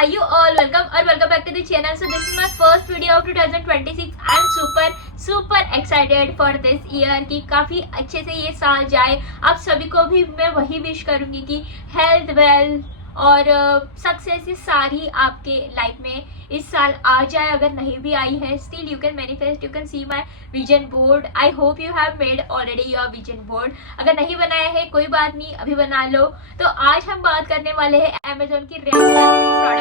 Hi you all, welcome back to the channel. So this is my first video of 2026. I'm super excited for this year कि काफी अच्छे से ये साल जाए. आप सभी को भी मैं वही विश करूंगी कि हेल्थ वेल्थ और सक्सेस ये सारी आपके लाइफ में इस साल आ जाए. अगर नहीं भी आई है, still you can manifest, you can see my vision board. I hope you have made already your vision board. अगर नहीं बनाया है कोई बात नहीं, अभी बना लो. तो आज हम बात करने वाले हैं अमेजोन की प्रोडक्ट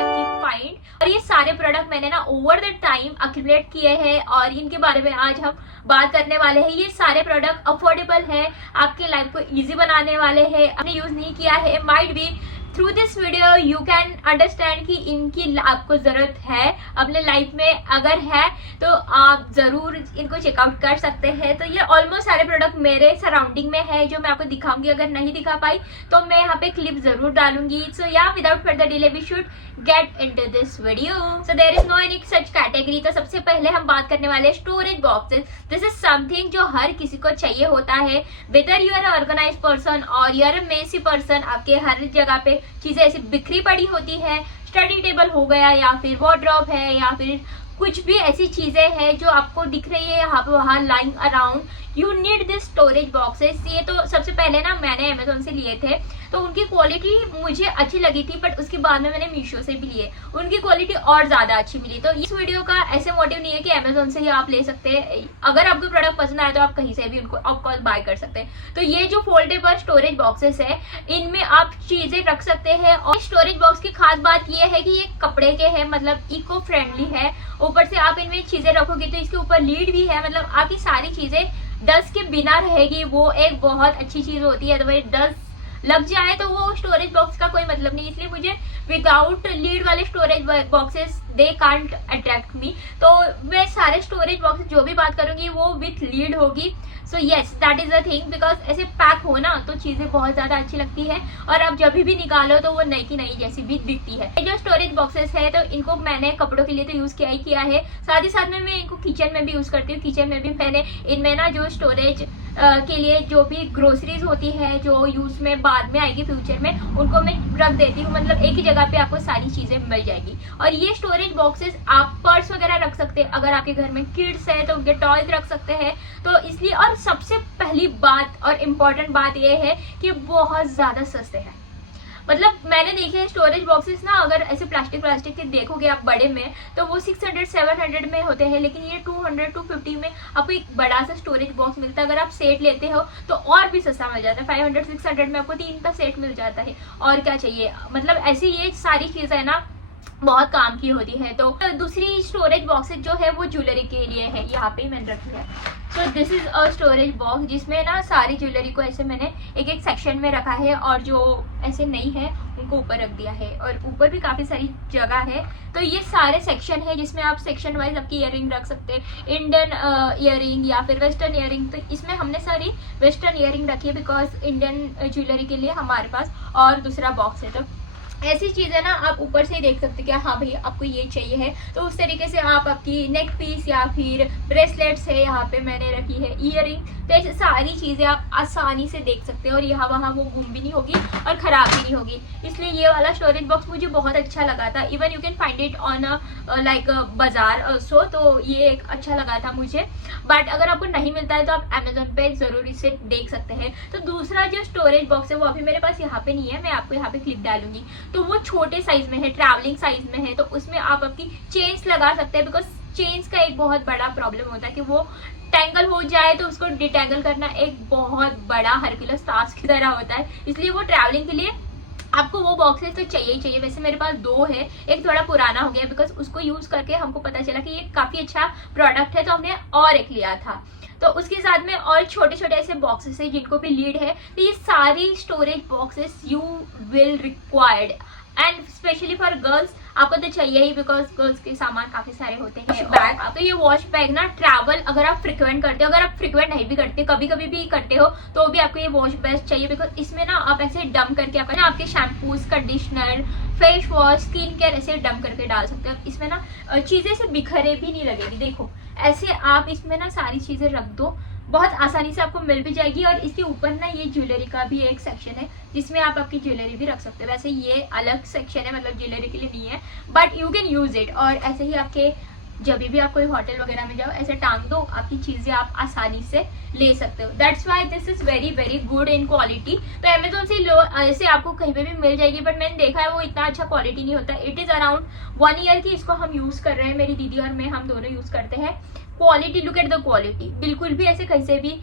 की फाइंड. और ये सारे प्रोडक्ट मैंने ना ओवर द टाइम एक्यूमुलेट किए हैं और इनके बारे में आज हम बात करने वाले हैं. ये सारे प्रोडक्ट अफोर्डेबल है, आपके लाइफ को इजी बनाने वाले हैं. आपने यूज नहीं किया है, might be through this video you can understand कि इनकी आपको जरूरत है अपने लाइफ में. अगर है तो आप जरूर इनको चेकआउट कर सकते हैं. तो ये ऑलमोस्ट सारे प्रोडक्ट मेरे सराउंडिंग में है जो मैं आपको दिखाऊंगी. अगर नहीं दिखा पाई तो मैं यहाँ पे क्लिप जरूर डालूंगी. So yeah without further delay we should get into this video. So there is no any such category. तो सबसे पहले हम बात करने वाले storage boxes. This is something जो हर किसी को चाहिए होता है. Whether you are organize person और यू आर मेसी पर्सन, आपके हर जगह पे चीजें ऐसी बिखरी पड़ी होती है. स्टडी टेबल हो गया या फिर वार्डरोब है या फिर कुछ भी ऐसी चीजें हैं जो आपको दिख रही है यहाँ पे वहाँ lying around. You need this storage boxes. ये तो सबसे पहले ना मैंने अमेजोन से लिए थे तो उनकी क्वालिटी मुझे अच्छी लगी थी, बट उसके बाद में मैंने मीशो से भी लिए, उनकी क्वालिटी और ज्यादा अच्छी मिली. तो इस वीडियो का ऐसे मोटिव नहीं है कि अमेजोन से ही आप ले सकते हैं. अगर आपको प्रोडक्ट पसंद आए तो आप कहीं से भी उनको ऑफकोर्स बाय कर सकते हैं. तो ये जो फोल्डेबल स्टोरेज बॉक्सेस है इनमें आप चीजें रख सकते हैं. और स्टोरेज बॉक्स की खास बात यह है कि ये कपड़े के है, मतलब इको फ्रेंडली है. ऊपर से आप इनमें चीजें रखोगे तो इसके ऊपर लीड भी है, मतलब आपकी सारी चीजें डस्ट के बिना रहेगी. वो एक बहुत अच्छी चीज होती है. तो डस्ट लग जाए तो वो स्टोरेज बॉक्स का कोई मतलब नहीं. इसलिए मुझे विदाउट लीड वाले storage boxes they can't attract me. तो मैं सारे स्टोरेज बॉक्सेस जो भी बात करूंगी वो विथ लीड होगी. So yes that is the thing, because ऐसे पैक हो ना तो चीजें बहुत ज्यादा अच्छी लगती है और अब जब भी निकालो तो वो नई की नई जैसी भी दिखती है. ये जो स्टोरेज बॉक्सेस है तो इनको मैंने कपड़ों के लिए तो यूज किया ही किया है. साथ ही साथ में मैं इनको किचन में भी यूज करती हूँ. किचन में भी मैंने इनमें ना जो स्टोरेज के लिए जो भी ग्रोसरीज होती है जो यूज में बाद में आएगी फ्यूचर में, उनको मैं रख देती हूँ. मतलब एक ही जगह पे आपको सारी चीजें मिल जाएगी. और ये स्टोरेज बॉक्सेस आप पर्स वगैरह रख सकते हैं. अगर आपके घर में किड्स है तो उनके टॉयज रख सकते हैं. तो इसलिए, और सबसे पहली बात और इम्पोर्टेंट बात यह है कि बहुत ज्यादा सस्ते हैं. मतलब मैंने देखे स्टोरेज बॉक्सेस ना, अगर ऐसे प्लास्टिक के देखोगे आप बड़े में तो वो 600-700 में होते हैं, लेकिन ये 200-250 में आपको एक बड़ा सा स्टोरेज बॉक्स मिलता है. अगर आप सेट लेते हो तो और भी सस्ता मिल जाता है. 500-600 में आपको 3 का सेट मिल जाता है. और क्या चाहिए. मतलब ऐसी ये सारी चीजें ना बहुत काम की होती है. तो दूसरी स्टोरेज बॉक्सेस जो है वो ज्वेलरी के लिए है. यहाँ पे मैंने रखी है. So this is a storage box जिसमें ना सारी ज्वेलरी को ऐसे मैंने एक सेक्शन में रखा है और जो ऐसे नहीं है उनको ऊपर रख दिया है. और ऊपर भी काफी सारी जगह है. तो ये सारे सेक्शन है जिसमें आप सेक्शन वाइज आपकी इयररिंग रख सकते हैं. इंडियन इयररिंग या फिर वेस्टर्न इयररिंग. तो इसमें हमने सारी वेस्टर्न इयररिंग रखी है बिकॉज इंडियन ज्वेलरी के लिए हमारे पास और दूसरा बॉक्स है. तो ऐसी चीजें ना आप ऊपर से ही देख सकते हैं कि हाँ भाई आपको ये चाहिए है. तो उस तरीके से आप आपकी नेक पीस या फिर ब्रेसलेट्स है यहाँ पे मैंने रखी है, इयररिंग. तो ऐसे सारी चीजें आप आसानी से देख सकते हैं और यहाँ वहाँ वो गुम भी नहीं होगी और खराब भी नहीं होगी. इसलिए ये वाला स्टोरेज बॉक्स मुझे बहुत अच्छा लगा था. Even you can find it on like बाजार ऑल्सो. तो ये एक अच्छा लगा था मुझे. बट अगर आपको नहीं मिलता है तो आप अमेजोन पे जरूर इसे देख सकते हैं. तो दूसरा जो स्टोरेज बॉक्स है वो अभी मेरे पास यहाँ पे नहीं है, मैं आपको यहाँ पे क्लिप डालूंगी. तो वो छोटे साइज में है, ट्रैवलिंग साइज में है. तो उसमें आप आपकी चेन्स लगा सकते हैं. बिकॉज चेन्स का एक बहुत बड़ा प्रॉब्लम होता है कि वो टैंगल हो जाए तो उसको डिटैंगल करना एक बहुत बड़ा हरक्यूलस टास्क की तरह होता है. इसलिए वो ट्रैवलिंग के लिए आपको वो बॉक्सेस तो चाहिए ही चाहिए. वैसे मेरे पास 2 है, एक थोड़ा पुराना हो गया बिकॉज उसको यूज करके हमको पता चला कि ये काफी अच्छा प्रोडक्ट है तो हमने और एक लिया था. तो उसके साथ में और छोटे छोटे ऐसे बॉक्सेस है जिनको भी लीड है. तो ये सारी storage boxes you will required and specially for girls आपको तो चाहिए ही बिकॉज गर्ल्स के सामान काफी सारे होते हैं. बैग, तो ये वॉश बैग ना ट्रैवल अगर आप फ्रिक्वेंट करते हो, अगर आप फ्रिक्वेंट नहीं भी करते कभी कभी भी करते हो तो भी आपको ये वॉश बैग चाहिए. बिकॉज इसमें ना आप ऐसे डंप करके आपका ना आपके shampoos, conditioner, face wash, skin care ऐसे डंप करके डाल सकते हो. इसमें ना चीजें से बिखरे भी नहीं लगेगी. देखो ऐसे आप इसमें ना सारी चीजें रख दो बहुत आसानी से आपको मिल भी जाएगी। और इसके ऊपर ना ये ज्वेलरी का भी एक सेक्शन है जिसमें आप आपकी ज्वेलरी भी रख सकते हो। वैसे ये अलग सेक्शन है, मतलब ज्वेलरी के लिए नहीं है, but you can use it. और ऐसे ही आपके जब भी आप कोई होटल वगैरह में जाओ ऐसे टांग दो, आपकी चीजें आप आसानी से ले सकते हो। That's why this is very very good in quality. तो अमेजोन से लो ऐसे आपको कहीं पे भी मिल जाएगी, बट मैंने देखा है वो इतना अच्छा क्वालिटी नहीं होता। इट इज अराउंड 1 ईयर की इसको हम यूज कर रहे हैं, मेरी दीदी और मैं, हम दोनों यूज करते हैं। Quality, look at the quality, बिल्कुल भी ऐसे कहीं से भी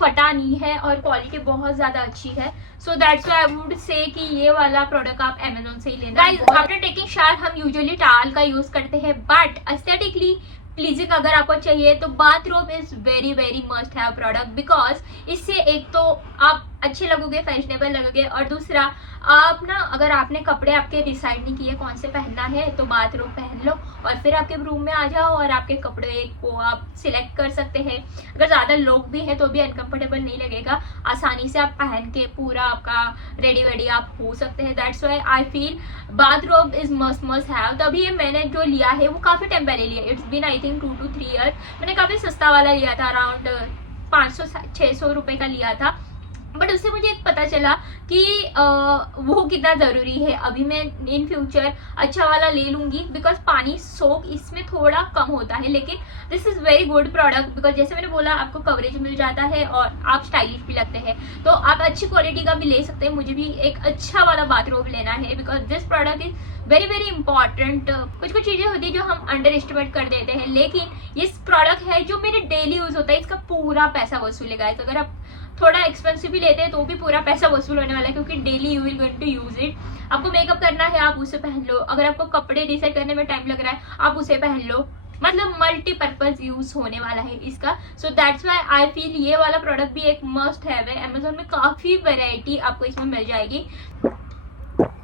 फटा नहीं है और क्वालिटी बहुत ज्यादा अच्छी है। So that's why I would say कि ये वाला प्रोडक्ट आप अमेजोन से ही लेना। गाइस, आफ्टर टेकिंग शावर हम यूजुअली टावल का यूज करते हैं, बट एस्थेटिकली प्लीजिंग अगर आपको चाहिए तो bathrobe is very very must have product, because इससे एक तो आप अच्छे लगोगे, फैशनेबल लगोगे, और दूसरा आप ना अगर आपने कपड़े आपके डिसाइड नहीं किए कौन से पहनना है तो बाथरूम पहन लो और फिर आपके रूम में आ जाओ और आपके कपड़े को आप सिलेक्ट कर सकते हैं। अगर ज़्यादा लोग भी हैं तो भी अनकंफर्टेबल नहीं लगेगा, आसानी से आप पहन के पूरा आपका रेडी वेडी आप हो सकते हैं। That's why I feel bathrobe is must have. तभी ये मैंने जो लिया है वो काफ़ी टाइम पहले लिया, it's been I think 2 to 3 year. मैंने काफ़ी सस्ता वाला लिया था, अराउंड 500-600 रुपये का लिया था, बट उससे मुझे एक पता चला कि वो कितना ज़रूरी है। अभी मैं इन फ्यूचर अच्छा वाला ले लूँगी, बिकॉज पानी सोक इसमें थोड़ा कम होता है, लेकिन this is very good product, because जैसे मैंने बोला आपको कवरेज मिल जाता है और आप स्टाइलिश भी लगते हैं। तो आप अच्छी क्वालिटी का भी ले सकते हैं। मुझे भी एक अच्छा वाला बाथरोब लेना है, because this product is very very important. कुछ कुछ चीज़ें होती है जो हम अंडर एस्टिमेट कर देते हैं, लेकिन ये प्रोडक्ट है जो मेरे डेली यूज़ होता है, इसका पूरा पैसा वसूलेगा। तो अगर आप थोड़ा एक्सपेंसिव भी लेते हैं तो भी पूरा पैसा वसूल होने वाला है, क्योंकि daily you will going to use it. आपको मेकअप करना है आप उसे पहन लो, अगर आपको कपड़े डिसाइड करने में टाइम लग रहा है आप उसे पहन लो, मतलब मल्टीपर्पज यूज होने वाला है इसका। So that's why I feel ये वाला प्रोडक्ट भी एक मस्ट हैव है। अमेजोन में काफी वैरायटी आपको इसमें मिल जाएगी।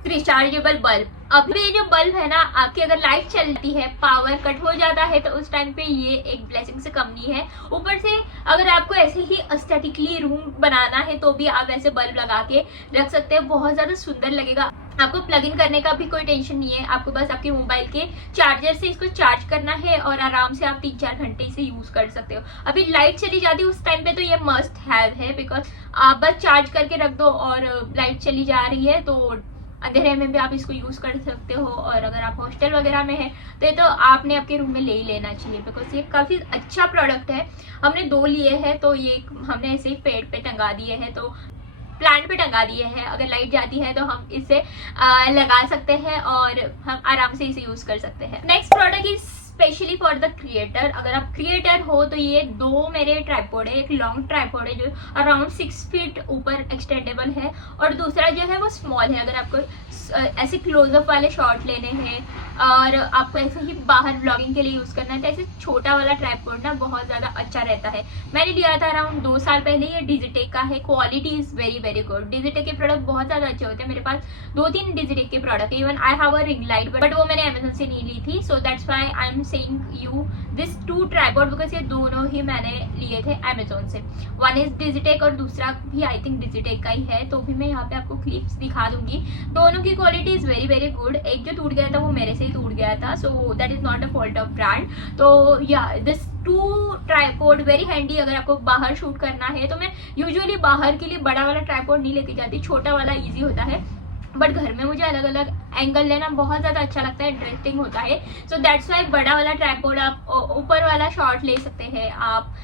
रिचार्जेबल बल्ब, अभी ये जो बल्ब है ना, आपकी अगर लाइट चलती है, पावर कट हो जाता है तो उस टाइम पे ये एक ब्लेसिंग से कम नहीं है। ऊपर से अगर आपको ऐसे ही एस्थेटिकली रूम बनाना है तो भी आप ऐसे बल्ब लगा के रख सकते हैं, बहुत ज्यादा सुंदर लगेगा। आपको प्लग इन करने का भी कोई टेंशन नहीं है, आपको बस आपके मोबाइल के चार्जर से इसको चार्ज करना है और आराम से आप 3-4 घंटे इसे यूज कर सकते हो। अभी लाइट चली जाती है उस टाइम पे तो ये मस्ट हैव है, बिकॉज आप बस चार्ज करके रख दो और लाइट चली जा रही है तो अंधेरे में भी आप इसको यूज कर सकते हो। और अगर आप हॉस्टल वगैरह में है तो ये तो आपने आपके रूम में ले ही लेना चाहिए, बिकॉज ये काफी अच्छा प्रोडक्ट है। हमने 2 लिए हैं, तो ये हमने ऐसे ही पेड़ पे टंगा दिए हैं, तो प्लांट पे टंगा दिए हैं। अगर लाइट जाती है तो हम इसे लगा सकते हैं और हम आराम से इसे यूज कर सकते हैं। Next product is specially for the creator. अगर आप क्रिएटर हो तो ये 2 मेरे ट्राइपॉड है, एक लॉन्ग ट्राइपॉड है जो अराउंड 6 फीट ऊपर एक्सटेंडेबल है, और दूसरा जो है वो स्मॉल है। अगर आपको ऐसे क्लोजअप वाले शॉट लेने हैं और आपको ऐसे ही बाहर ब्लॉगिंग के लिए यूज करना है तो ऐसे छोटा वाला ट्राइपॉड ना बहुत ज्यादा अच्छा रहता है। मैंने लिया था अराउंड 2 साल पहले, ये डिजिटेक का है। Quality is very very good. Digitek के प्रोडक्ट बहुत ज्यादा अच्छे होते हैं। मेरे पास 2-3 डिजिटेक के प्रोडक्ट है, even I have a ring light, but वो मैंने अमेजोन से नहीं ली थी। So that's why I am saying you this 2 tripod, because ये दोनों ही मैंने लिए थे अमेजोन से। वन इज डिजिटेक और दूसरा भी आई थिंक डिजिटेक का ही है, तो भी मैं यहाँ पे आपको क्लिप्स दिखा दूंगी। दोनों की quality is very very good. एक जो टूट गया था वो मेरे से ही टूट गया था, so that is not a fault of brand. तो या दिस 2 ट्राइपॉड वेरी हैंडी। अगर आपको बाहर शूट करना है तो मैं यूजुअली बाहर के लिए बड़ा वाला ट्राइपॉड नहीं लेके जाती, छोटा वाला ईजी होता है, बट घर में मुझे अलग अलग एंगल लेना बहुत ज्यादा अच्छा लगता है, इंटरेस्टिंग होता है। सो दैट्स वाई बड़ा वाला ट्राइपॉड आप ऊपर वाला शॉट ले सकते हैं, आप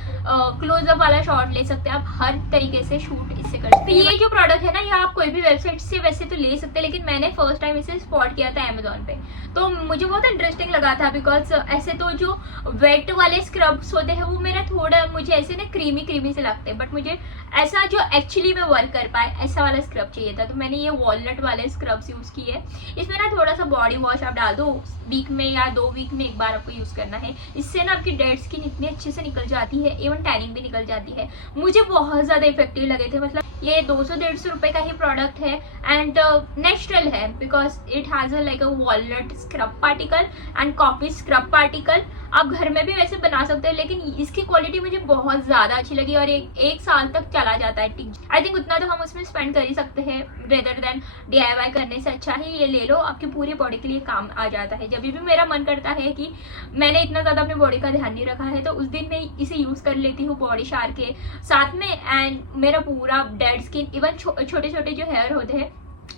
क्लोजअप वाला शॉट ले सकते हैं, आप हर तरीके से शूट इससे कर सकते हैं। ये जो प्रोडक्ट है ना, ये आप कोई भी वेबसाइट से वैसे तो ले सकते हैं, लेकिन मैंने फर्स्ट टाइम इसे स्पॉट किया था अमेजोन पे, तो मुझे बहुत इंटरेस्टिंग लगा था। बिकॉज ऐसे तो जो वेट वाले स्क्रब्स होते हैं वो मेरा थोड़ा मुझे ऐसे ना क्रीमी से लगते हैं, बट मुझे ऐसा जो एक्चुअली में वर्क कर पाए ऐसा वाला स्क्रब चाहिए था, तो मैंने ये वॉलनट वाले स्क्रब्स यूज किए। इसमें ना थोड़ा सा बॉडी वॉश आप डाल दो, वीक में या 2 वीक में एक बार आपको यूज करना है। इससे ना आपकी डेड स्किन इतनी अच्छे से निकल जाती है, इवन टैनिंग भी निकल जाती है। मुझे बहुत ज्यादा इफेक्टिव लगे थे। मतलब ये 200-150 रुपए का ही प्रोडक्ट है एंड नेचुरल है, because it has like a walnut scrub particle and coffee scrub particle. आप घर में भी वैसे बना सकते हो, लेकिन इसकी क्वालिटी मुझे बहुत ज़्यादा अच्छी लगी और एक साल तक चला जाता है। आई थिंक उतना तो हम उसमें स्पेंड कर ही सकते हैं, रेदर देन DIY करने से अच्छा ही ये ले लो, आपकी पूरी बॉडी के लिए काम आ जाता है। जब भी मेरा मन करता है कि मैंने इतना ज़्यादा अपनी बॉडी का ध्यान नहीं रखा है, तो उस दिन मैं इसे यूज़ कर लेती हूँ बॉडी शार के साथ में, एंड मेरा पूरा डेड स्किन, इवन छोटे छोटे जो हेयर होते हैं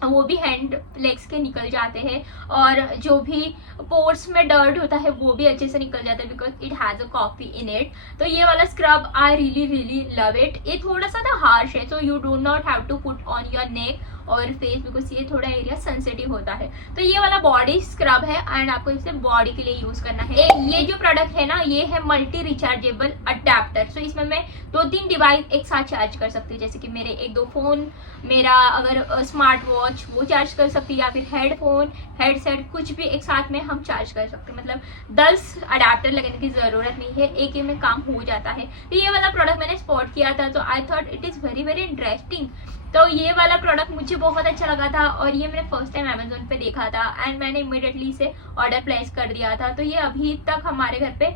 वो भी हैंड लेग्स के निकल जाते हैं, और जो भी पोर्स में डर्ट होता है वो भी अच्छे से निकल जाता है, because it has a coffee in it. तो ये वाला scrub I really love it. ये थोड़ा सा ना हार्श है, so you do not have to put on your neck और फेस, बिकॉज ये थोड़ा एरिया सेंसिटिव होता है। तो ये वाला बॉडी स्क्रब है एंड आपको इसे बॉडी के लिए यूज करना है। ये जो प्रोडक्ट है ना, ये है मल्टी रिचार्जेबल अडेप्टर। सो इसमें मैं 2-3 डिवाइस एक साथ चार्ज कर सकती हूँ, जैसे कि मेरे 1-2 फोन, मेरा अगर स्मार्ट वॉच वो चार्ज कर सकती है, या फिर हेडफोन, हेडसेट, कुछ भी एक साथ में हम चार्ज कर सकते हैं। मतलब 10 अडेप्टर लगाने की जरूरत नहीं है, एक ही में काम हो जाता है। तो ये वाला प्रोडक्ट मैंने स्पॉट किया था, तो I thought it is very interesting. तो ये वाला प्रोडक्ट मुझे बहुत अच्छा लगा था, और ये मैंने फर्स्ट टाइम अमेजोन पे देखा था एंड मैंने इमीडिएटली इसे ऑर्डर प्लेस कर दिया था। तो ये अभी तक हमारे घर पे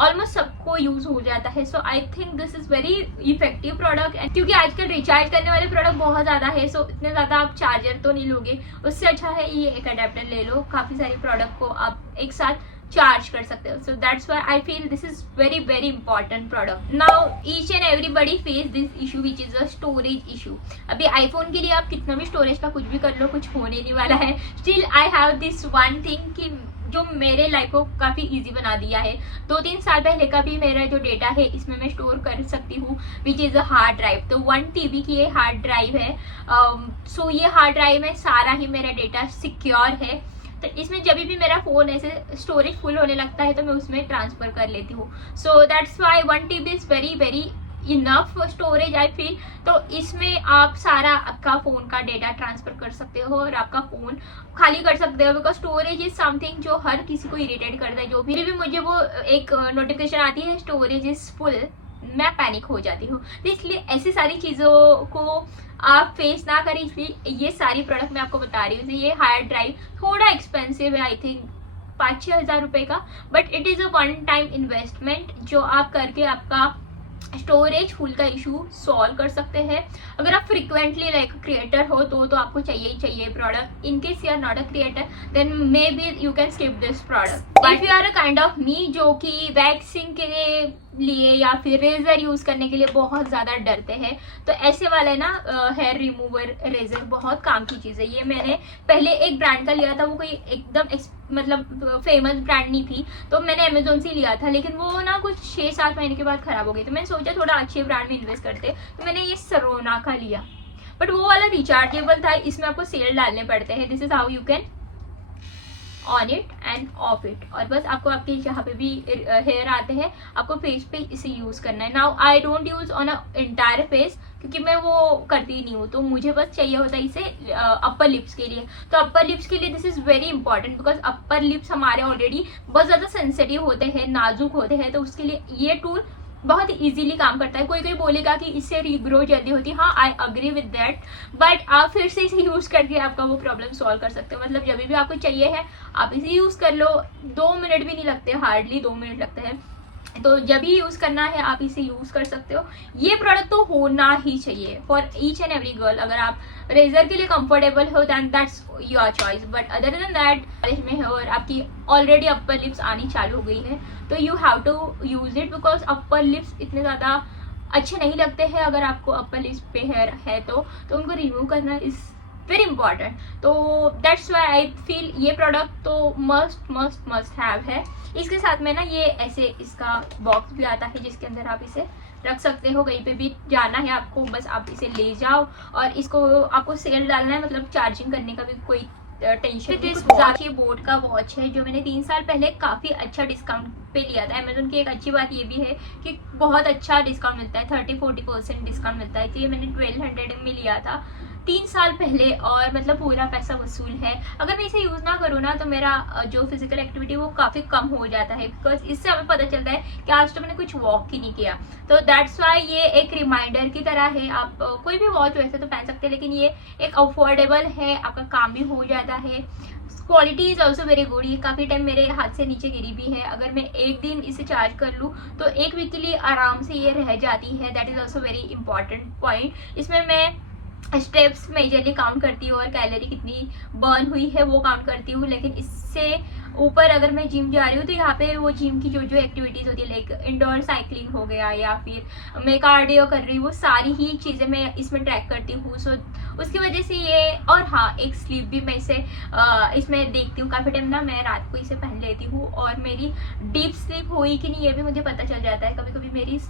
ऑलमोस्ट सबको यूज हो जाता है। So I think this is very effective product, क्योंकि आजकल रिचार्ज करने वाले प्रोडक्ट बहुत ज्यादा है, सो इतने ज्यादा आप चार्जर तो नहीं लोगे, उससे अच्छा है ये एक अडेप्टर ले लो, काफी सारी प्रोडक्ट को आप एक साथ चार्ज कर सकते हो। So that's why I feel this is very important product. Now each and everybody face this issue which is a storage issue. अभी आईफोन के लिए आप कितना भी स्टोरेज का कुछ भी कर लो, कुछ होने नहीं वाला है। Still I have this one thing कि जो मेरे लाइफ को काफ़ी इजी बना दिया है। 2-3 साल पहले का भी मेरा जो डेटा है इसमें मैं स्टोर कर सकती हूँ, which is a hard drive. तो 1 TB की ये हार्ड ड्राइव है। सो ये हार्ड ड्राइव में सारा ही मेरा डेटा सिक्योर है। तो इसमें जब भी मेरा फ़ोन ऐसे स्टोरेज फुल होने लगता है तो मैं उसमें ट्रांसफ़र कर लेती हूँ। So that's why 1 TB is very enough storage I feel. तो इसमें आप सारा आपका फ़ोन का डेटा ट्रांसफ़र कर सकते हो और आपका फ़ोन खाली कर सकते हो, बिकॉज स्टोरेज इज समथिंग जो हर किसी को इरिटेट करता है। जो भी मुझे वो एक नोटिफिकेशन आती है स्टोरेज इज फुल, मैं पैनिक हो जाती हूँ। तो इसलिए ऐसी सारी चीज़ों को आप फेस ना करें, इसलिए ये सारी प्रोडक्ट मैं आपको बता रही हूँ। ये हार्ड ड्राइव थोड़ा एक्सपेंसिव है, आई थिंक 5-6 हज़ार रुपये का, but it is a one time investment जो आप करके आपका स्टोरेज फुल का इशू सॉल्व कर सकते हैं। अगर आप फ्रिक्वेंटली लाइक क्रिएटर हो तो आपको चाहिए ही चाहिए product. In case you are not a creator then maybe you can skip this product. If you are a kind of me जो कि वैक्सिंग के लिए या फिर रेजर यूज करने के लिए बहुत ज्यादा डरते हैं, तो ऐसे वाले ना हेयर रिमूवर रेजर बहुत काम की चीज है। ये मैंने पहले एक ब्रांड का लिया था, वो कोई एकदम मतलब फेमस ब्रांड नहीं थी, तो मैंने अमेजोन से लिया था, लेकिन वो ना कुछ 6-7 महीने के बाद खराब हो गई। तो मैंने सोचा थोड़ा अच्छे ब्रांड में इन्वेस्ट करते, तो मैंने ये सरोना का लिया, बट वो वाला रिचार्जेबल था। इसमें आपको सेल डालने पड़ते हैं। This is how you can on it end of it, और बस आपको आपके जहाँ पे भी हेयर आते हैं आपको फेस पे इसे यूज करना है। Now I don't use on a entire face, क्योंकि मैं वो करती नहीं हूँ, तो मुझे बस चाहिए होता है इसे अपर लिप्स के लिए। तो अपर लिप्स के लिए this is very important, because upper lips हमारे ऑलरेडी बहुत ज्यादा सेंसिटिव होते हैं, नाजुक होते हैं, तो उसके लिए ये टूल बहुत इजीली काम करता है। कोई बोलेगा कि इससे रीग्रो जल्दी होती है, हाँ I agree with that, but आप फिर से इसे यूज करके आपका वो प्रॉब्लम सॉल्व कर सकते हो। मतलब जब भी आपको चाहिए है आप इसे यूज कर लो, 2 मिनट भी नहीं लगते, हार्डली 2 मिनट लगते हैं। तो जब भी यूज करना है आप इसे यूज कर सकते हो। ये प्रोडक्ट तो होना ही चाहिए for each and every girl. अगर आप रेजर के लिए कंफर्टेबल हो then that's your choice, but other than that college में है और आपकी ऑलरेडी अपर लिप्स आनी चालू हो गई है, तो you have to use it, because upper lips इतने ज़्यादा अच्छे नहीं लगते हैं। अगर आपको अपर लिप्स पे हेयर है तो उनको रिमूव करना इज वेरी इंपॉर्टेंट। तो दैट्स वाई आई फील ये प्रोडक्ट तो मस्ट हैव है। इसके साथ में ना ये ऐसे इसका बॉक्स भी आता है जिसके अंदर आप इसे रख सकते हो। कहीं पे भी जाना है आपको, बस आप इसे ले जाओ और इसको आपको सेल डालना है, मतलब चार्जिंग करने का भी कोई टेंशन नहीं। बोट का वॉच है जो मैंने 3 साल पहले काफ़ी अच्छा डिस्काउंट पे लिया था अमेजोन की। एक अच्छी बात ये भी है कि बहुत अच्छा डिस्काउंट मिलता है, 30-40% डिस्काउंट मिलता है। तो ये मैंने 1200 में लिया था 3 साल पहले, और मतलब पूरा पैसा वसूल है। अगर मैं इसे यूज़ ना करूँ ना तो मेरा जो फिजिकल एक्टिविटी वो काफ़ी कम हो जाता है, बिकॉज इससे हमें पता चलता है कि आज तो मैंने कुछ वॉक ही नहीं किया। तो दैट्स वाई ये एक रिमाइंडर की तरह है। आप कोई भी वॉच वैसे तो पहन सकते हैं, लेकिन ये एक अफोर्डेबल है, आपका काम भी हो जाता है, quality is also very good. ये काफ़ी टाइम मेरे हाथ से नीचे गिरी भी है। अगर मैं एक दिन इसे चार्ज कर लूँ तो एक वीक के लिए आराम से ये रह जाती है। That is also very important point. इसमें मैं स्टेप्स मेजरली काउंट करती हूँ और कैलोरी कितनी बर्न हुई है वो काउंट करती हूँ। लेकिन इससे ऊपर अगर मैं जिम जा रही हूँ तो यहाँ पे वो जिम की जो जो एक्टिविटीज़ होती है, लाइक इंडोर साइकिलिंग हो गया या फिर मैं कार्डियो कर रही हूँ, वो सारी ही चीज़ें मैं इसमें ट्रैक करती हूँ। सो उसकी वजह से ये, और हाँ, एक स्लीप भी मैं इसे इसमें देखती हूँ। काफ़ी टाइम ना मैं रात को इसे पहन लेती हूँ और मेरी डीप स्लीप हुई कि नहीं ये भी मुझे पता चल जाता है। कभी कभी मेरी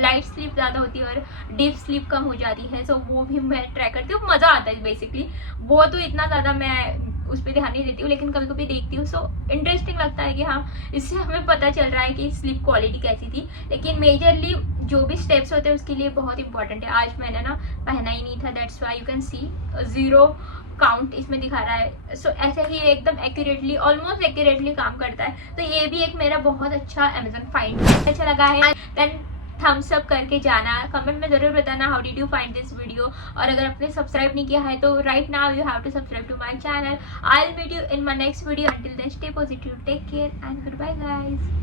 लाइट स्लीप ज़्यादा होती है और डीप स्लीप कम हो जाती है। सो वो भी मैं ट्राई करती हूँ, मज़ा आता है बेसिकली। वो तो इतना ज़्यादा मैं उस पर ध्यान नहीं देती हूँ, लेकिन कभी कभी देखती हूँ। सो इंटरेस्टिंग लगता है कि हाँ, इससे हमें पता चल रहा है कि स्लीप क्वालिटी कैसी थी। लेकिन मेजरली जो भी स्टेप्स होते हैं उसके लिए बहुत इंपॉर्टेंट है। आज मैंने ना पहना ही नहीं था, that's why you can see 0 count इसमें दिखा रहा है। सो ऐसे ही एकदम एक्यूरेटली, ऑलमोस्ट एक्यूरेटली काम करता है। तो ये भी एक मेरा बहुत अच्छा अमेजन फाइंड अच्छा लगा है। देन थम्स अप करके जाना, कमेंट में ज़रूर बताना how did you find this video. और अगर आपने सब्सक्राइब नहीं किया है तो right now you have to subscribe to my channel. I will meet you in my next video. Until then stay positive, take care and goodbye guys.